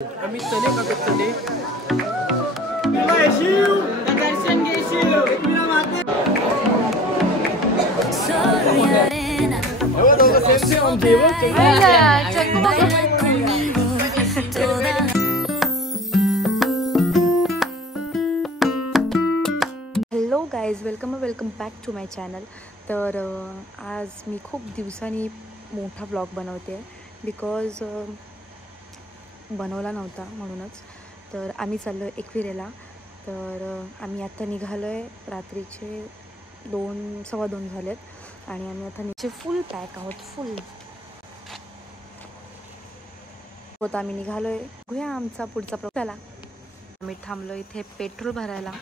आम्ही चले का चले दर्शन hello guys, welcome back to my channel. तर आज मी खूप दिवसांनी मोठा ब्लॉग बनवते बिकॉज बनवला नव्हता म्हणूनच. तर आम्ही चाललो आहे एकविरेला. तर आम्ही आता निघालो आहे, रात्रीचे 2:15 झालेत आणि आम्ही आता नीचे फुल पॅक आहोत, फुल होत आम्ही निघालो आहे. बघूया आमचा पुढचा प्रवास. आम्ही थांबलो इथे पेट्रोल भरायला.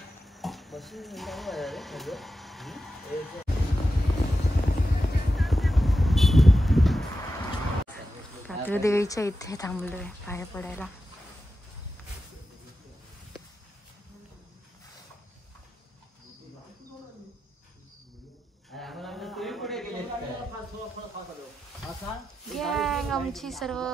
देवीच्या इथे थांबलोय पाया पडायला. गँग आमची सर्व.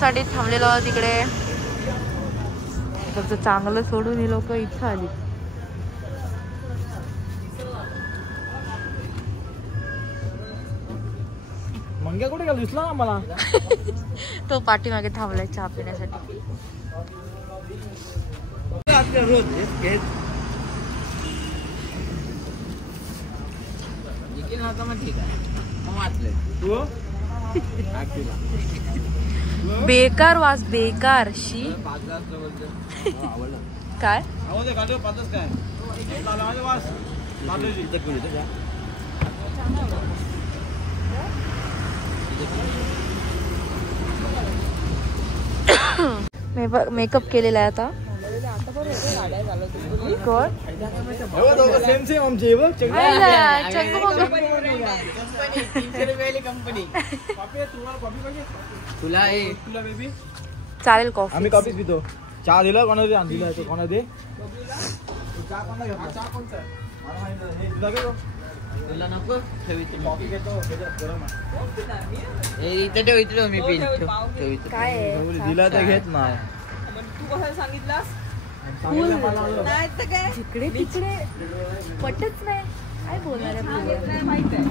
साठी थांबलेलो तिकडे. त्याचं चांगलं सोडून ही लोक इथं आली. मंग्या कुठे गेला दिसला ना मला. तो पाठीमागे थांबलाय चहा पिण्यासाठी. बेकार वास, बेकार शी. काय मेकअप केलेला आहे आता. चालेल कॉफी. आम्ही कॉफीच पितो. चहा दिला कोणा दे, दिला तो कोणा दे. तुला नको कॉफी घेतो इथे ठेव, इथे मी पिन काय दिला तर घेत नाही. तू कसं सांगितलंस नाही तर काय जिकडे तिकडे पटच नाही. काय बोलणार आहे माहित आहे.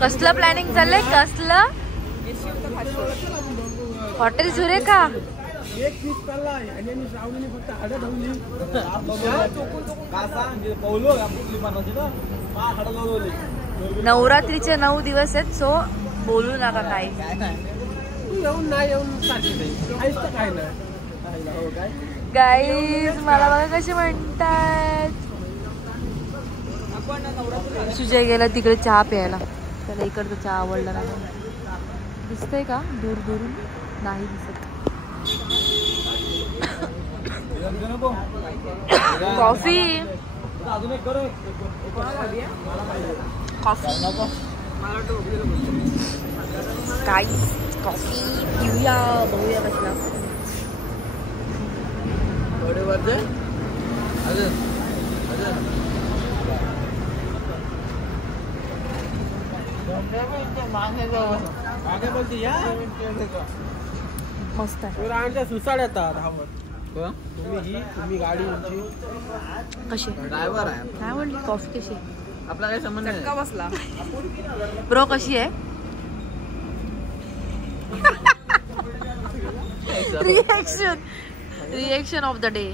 कसलं प्लॅनिंग चाललंय, कसलं हॉटेल झुरे का. एक पीस चाललाय आणि मी श्रावणीने फक्त हाडं धावली. नवरात्रीचे 9 दिवस आहेत, सो बोलू नका काही. येऊन नाही येऊन काय गाईज मला बघा कसे म्हणतात. सुजय गेला तिकडे चहा प्यायला. त्याला इकडचा चहा आवडला नाही. दिसतंय का दूर दूरून? नाही दिसत. कॉफी कॉफी काय कॉफी पिऊया, बघूया कसला. मस्त आहे. सुसाड येतात. तुम्ही गाडी कशी ड्रायव्हर आहे. काय म्हणली कॉफी कशी? आपला काय संबंध का बसला ब्रो? कशी आहे? Reaction of the day.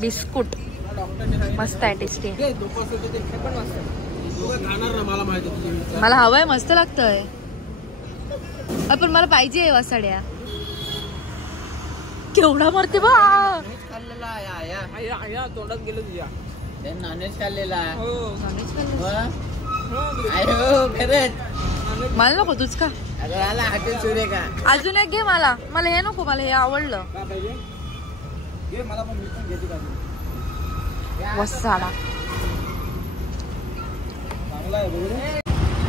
Biscuit मस्त आहे, टेस्टी आहे. मला हवंय, मस्त लागतंय. पण मला पाहिजे वसाड्या. केवढा मारते बा. तोंडात गेलो तुझ्या. नॉनव्हेज खाल्लेला. मला नको तुझ का. अजून एक घे. मला हे नको, मला हे आवडलं. वसाडा.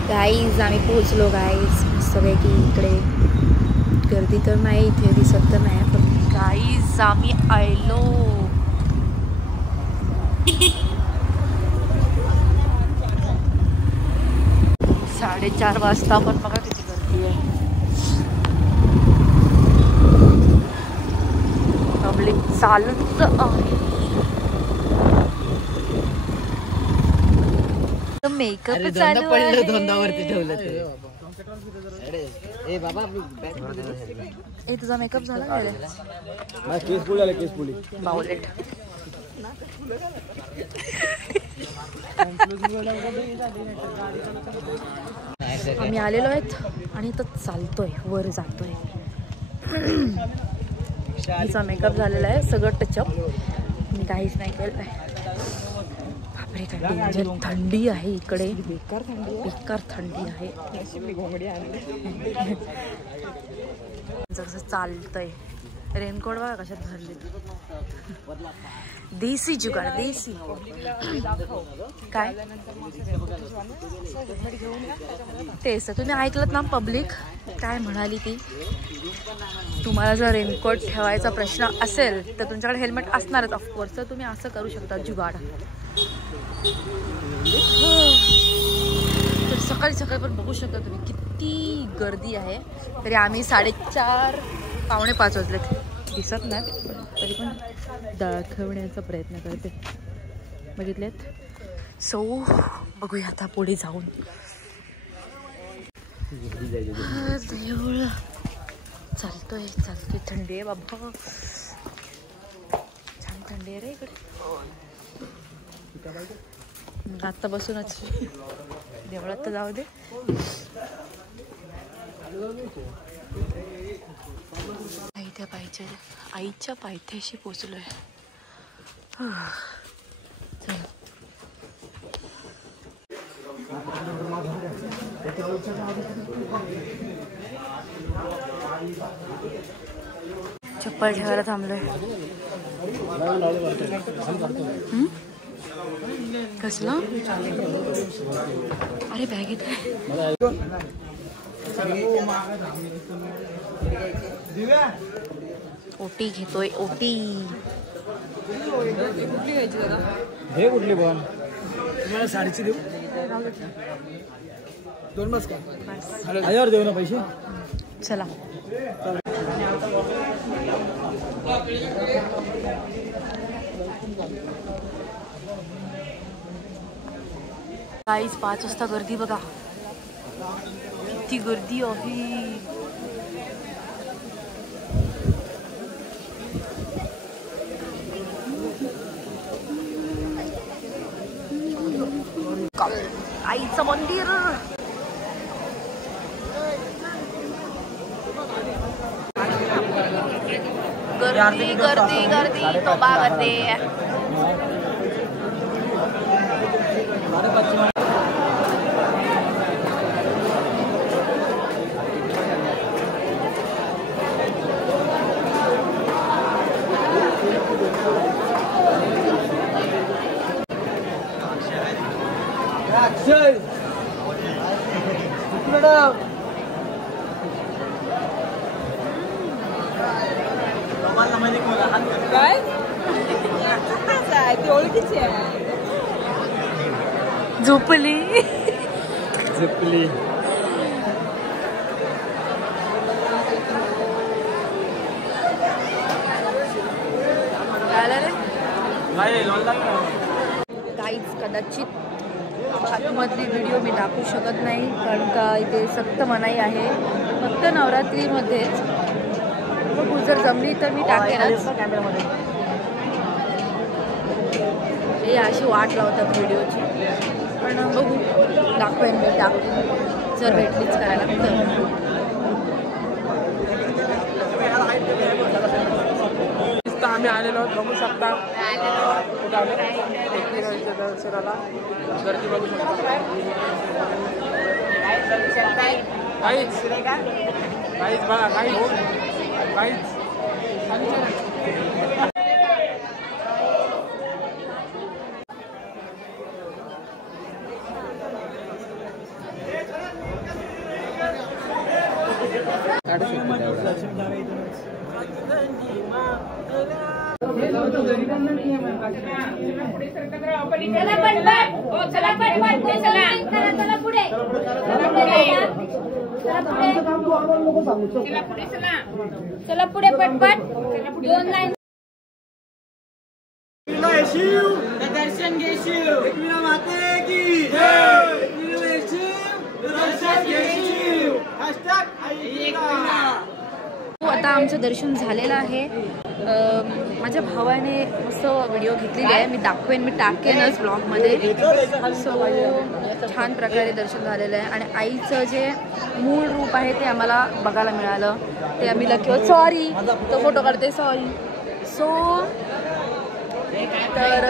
गाईज आम्ही पोहोचलो. गाईज मस्तपैकी इकडे गर्दी तर नाही, इथे दिसत तर नाही, पण गाईज आम्ही आलो. 4:30 वाजता, पण बघा किती गर्दी आहे. पब्लिक चालूच आहे. मेकअप चालू आहे. धोंडावरती ठेवलं ते. तुझा मेकअप झाला का रे? बाउलेट. आम्ही आलेलो आहेत आणि इथं चालतोय, वर जातोय. हिचा मेकअप झालेला आहे, सगळं टचअप. मी काहीच नाही केलं आहे. बापरे, काय डेंजर थंडी आहे इकडे. बेकार थंडी आहे. जसं चालतंय. रेनकोट बघा कशात भरले. देसी जुगाड, देसी. काय तेच तुम्ही ऐकलत ना. पब्लिक काय म्हणाली ती, तुम्हाला जर रेनकोट ठेवायचा प्रश्न असेल तर तुमच्याकडे हेल्मेट असणारच ऑफकोर्स. तर तुम्ही असं करू शकता जुगाड. तर सकाळी पण बघू शकता तुम्ही किती गर्दी आहे. तरी आम्ही 4:30 पावणे 5 वाजलेत. दिसत नाही, तरी पण दाखवण्याचा प्रयत्न करते. बघितलेत. सो बघूया आता पुढे जाऊन. देऊळ चालतोय. थंडी आहे बाबा, छान थंडी आहे रे इकडे. आता बसूनच देवळात तर जाऊ दे. आईच्या पायथ्याशी पोचलोय. चप्पल ठेवायला थांबलोय. कसलं? अरे बॅगेत ओटी घेतोय. ओटी कुठली घ्यायची दादा? हे कुठली पण तुम्हाला साडीची देऊ. 2 बस का? 1000 देऊ ना पैसे. चला. गाईज 5 वाजता गर्दी बघा, किती गर्दी आहे. आईचं मंदिर. गर्दी गर्दी गर्दी तोबा करते. काय ती ओळखीची आहे. झोपली. गाईज कदाचित आतमधली व्हिडिओ मी दाखवू शकत नाही कारण का इथे सक्त मनाई आहे. फक्त नवरात्रीमध्येच बघू, जर जमली तर मी टाकेनच. हे अशी वाट लावतात व्हिडिओची, पण बघू, दाखवेन मी टाकून जर भेटलीच करायला तर. आम्ही आलेलो आहोत, बघू शकता कुठं आलो दर्शनाला. गर्दी बघू शकता. काहीच बघा, काहीच चला पुढे पटपट. 2 लाईन दर्शन घेशील. माते की दर्शन घेशील. आता आमचं दर्शन झालेलं आहे. माझ्या भावाने मस्त व्हिडिओ घेतलेली आहे, मी दाखवेन, मी टाकेनच ब्लॉगमध्ये. सो छान प्रकारे दर्शन झालेलं आहे आणि आईचं जे मूळ रूप आहे ते आम्हाला बघायला मिळालं. ते आम्ही लकी, सॉरी तो फोटो काढते, सॉरी. सो तर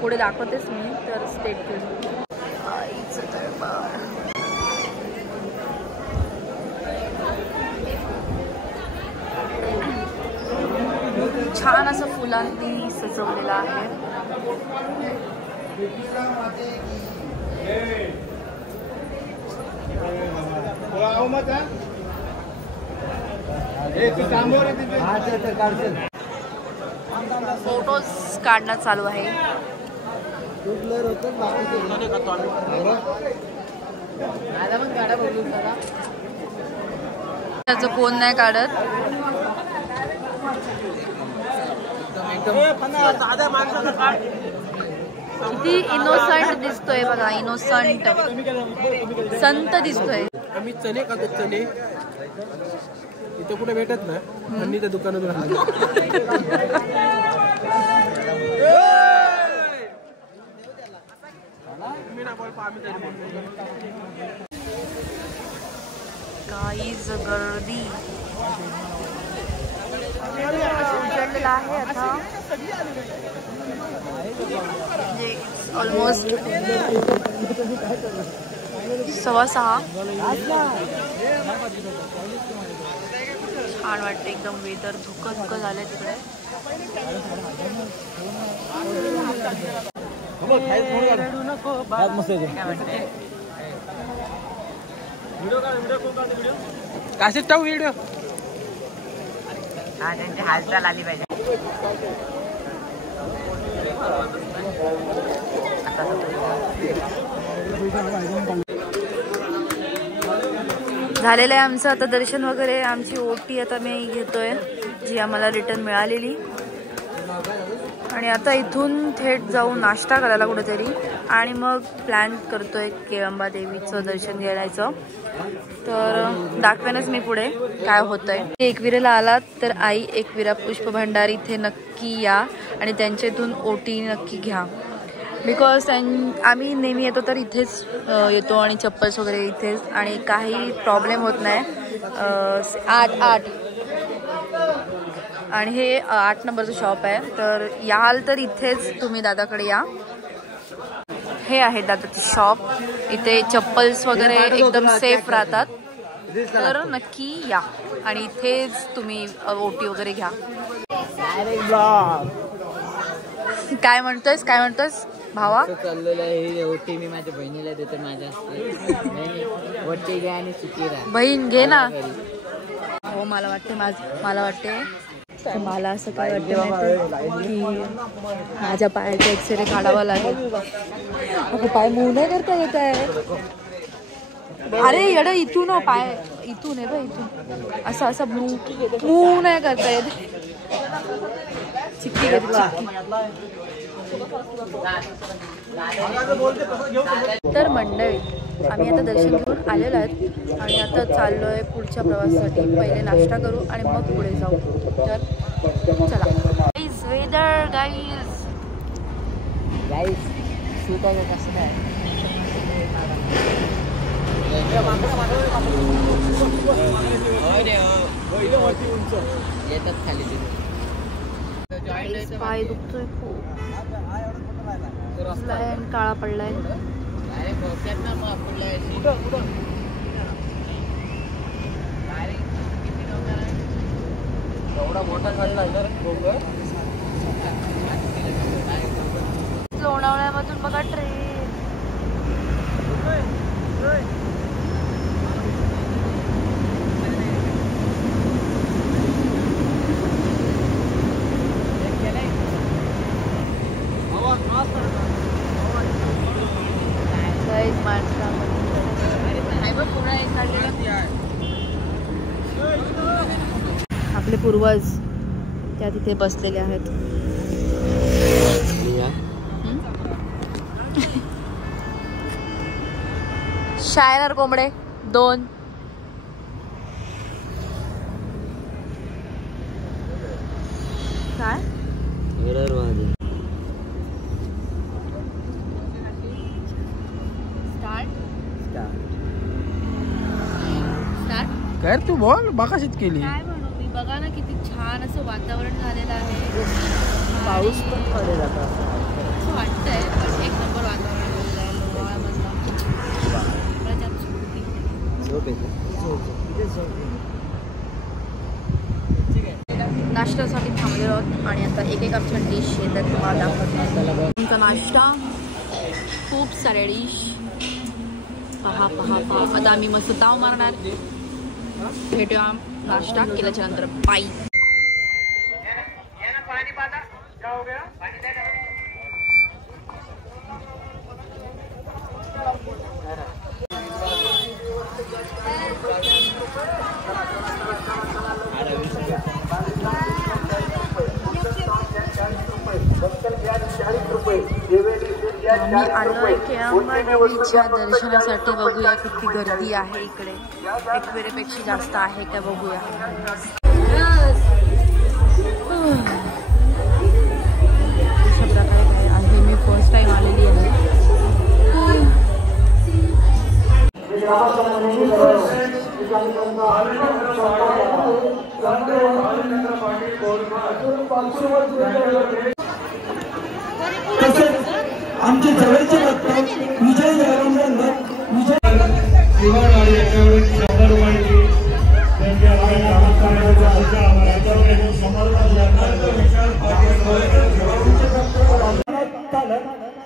पुढे दाखवतेच मी, तर स्टेट आईचं दरबार. छान असं फुलांनी सजवलेलं आहे. फोटोज काढणं चालू आहे. त्याचं कोण नाही काढत. किती इनोसंट दिसतोय बघा, इनोसंट संत दिसतोय. आम्ही चणे खातो, चणे इथं कुठे भेटत ना, अन्नीच्या दुकानातून काहीच गर्दी उचललेला आहे आता, म्हणजे ऑलमोस्ट 6:15. छान वाटतं एकदम, वेदर धुकं झालंय तिकडे. काशीत टाकू व्हिडिओ. त्यांची हालचाल आली पाहिजे. झालेलं आहे आमचं आता दर्शन वगैरे. आमची ओटी आता मी घेतोय, जी आम्हाला रिटर्न मिळालेली. आणि आता इथून थेट जाऊन नाश्ता करायला कुठेतरी, आणि मग प्लॅन करतोय केळंबा देवीचं दर्शन घ्यायचं. तर दाखवेनच मी पुढे काय होतंय. एकविरेला आलात तर आई एकविरा पुष्प भंडार इथे नक्की या आणि त्यांच्या इथून ओटी नक्की घ्या. बिकॉज आम्ही नेहमी येतो तर इथेच येतो आणि चप्पल्स वगैरे इथेच, आणि काही प्रॉब्लेम होत नाही. 8 आणि हे 8 नंबरचं शॉप आहे. तर याल तर इथेच तुम्ही दादाकडे या. हे आहे दादाची शॉप. इथे चप्पल्स वगैरे एकदम सेफ राहतात, तर नक्की या आणि इथेच तुम्ही ओटी वगैरे घ्या. काय म्हणतोस भावा? चाललेलं आहे ओटी मी माझ्या बहिणीला देते. माझ्या ओटी घ्या आणि सुखी राहा. बहीण घे ना. हो, मला वाटते मला असं काय वाटतं की माझ्या पायाचा एक्सरे काढावा लागेल. अगं पाय मूव नाही करता येत आहे. अरे येडं, इथून पाय इथून आहे बा, इथून असं मूव नाही करता येत. चिक्की घेते चिक्की. तर मंडळी आम्ही आता दर्शन घेऊन आलेलो आहेत आणि आता चाललो आहे पुढच्या प्रवासासाठी. पहिले नाश्ता करू आणि मग पुढे जाऊ. तर चला. वेदर गाईस शूट आहे कसं काय येतात खाली तिथे पाय दुखतोय खूप. काळा पडलाय. एवढा मोठा खाल्ला लोणावळ्यामधून बघा ट्रेन. आपले पूर्वज त्या तिथे बसलेले आहेत. शायनर कोंबडे 2. काय काय तू बोल बघाशीत केली. काय म्हणू मी. बघा ना किती छान असं वातावरण झालेलं आहे. पाऊस पण पडेल आता असं वाटतंय. पण एक नंबर वातावरण झालेलं आहे लोणावळ्यामधलं. नाश्त्यासाठी थांबलेलो आहोत आणि आता एक आमच्या डिश येतात तुम्हाला दाखवतो. तुमचा नाश्ता खूप सारे डिश. पहा पहा पहा. आता आम्ही मस्त ताव मारणार. भेटूया नाश्ता केल्याच्या नंतर. पायी आम्ही आलोय केळंबा दर्शनासाठी. बघूया किती गर्दी आहे इकडे. एक वेळेपेक्षा जास्त आहे का बघूया. अशा प्रकारे काय आहे. मी फर्स्ट टाइम आलेली आहे. आमचे जवळचे भक्त विजय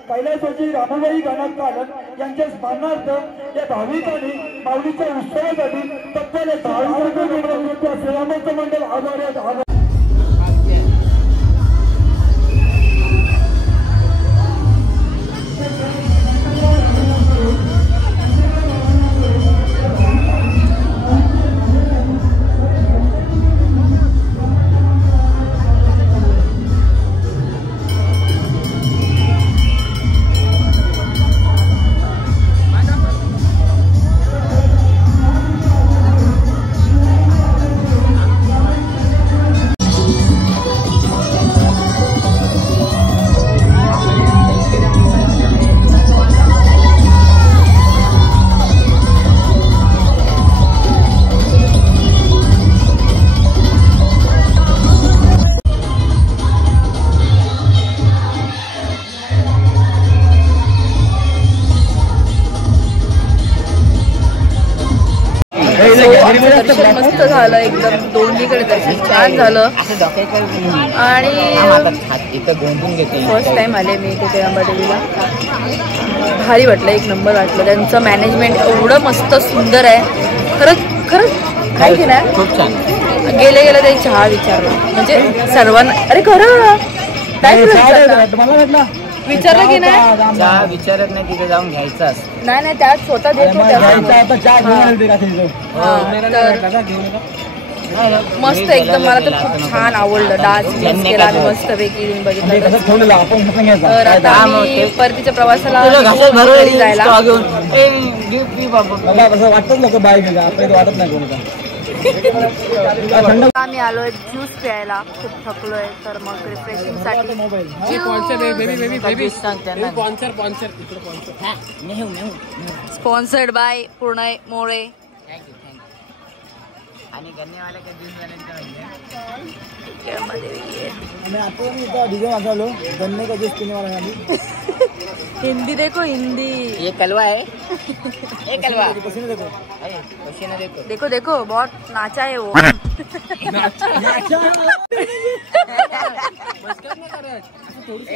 कैलासवासी रामाबाई गणक पालक यांच्या स्मरणार्थ या भाविकांनी माऊलीच्या उत्सवासाठी तत्काल 10 रुपये सेवामंच मंडळ आभार. दर्शन मस्त झालं एकदम. दोन्हीकडे दर्शन छान झालं. आणि फर्स्ट टाइम आले मी इथे केळंबा देवीला. भारी वाटलं. एक नंबर वाटलं. त्यांचं मॅनेजमेंट एवढं मस्त सुंदर आहे. खरंच खरंच काय की नाही. खूप छान. गेले गेले ते चहा विचारला म्हणजे सर्वांना. अरे खरं काय विचारलं की नाही. चहा विचारत नाही तिथे जाऊन घ्यायचा. नाही नाही त्यात स्वतः देत होत्या. मस्त एकदम. मला तर खूप छान आवडलं. डान्स केला आणि मस्त पैकी बघितलं. तर आता आम्ही परतीच्या प्रवासाला घरी जायला वाटत लोक बाय गेला आपल्याला वाटत नाही कोणता. आम्ही आलोय ज्यूस प्यायला. खूप थकलोय तर मग रिफ्रेशिंग साठी स्पॉन्सर्ड बाय पूर्ण मोरे. आणि गन्नेवाला का ज्यूस गन्ने का जूस पीने वाला हिंदी देखो हिंदी. ये कलवा है. ये कलवा पसीना देखो. देखो देखो बहुत नाचा है वो.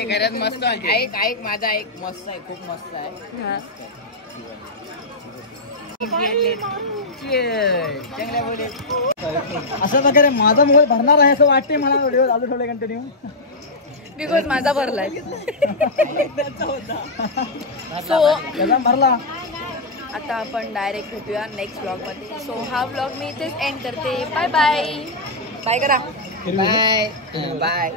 घरात मस्त ऐक ऐक माझा ऐक मस्त आहे खूप मस्त आहे. अशा प्रकारे माझा मोबाईल भरणार आहे असं वाटते मला. व्हिडिओ चालू ठेवले कंटिन्यू बिकॉज माझा भरलाय. सो भरला. आता आपण डायरेक्ट भेटूया नेक्स्ट ब्लॉग मध्ये. सो हा ब्लॉग मी इथेच एंड करते. Bye bye. बाय करा. Bye bye.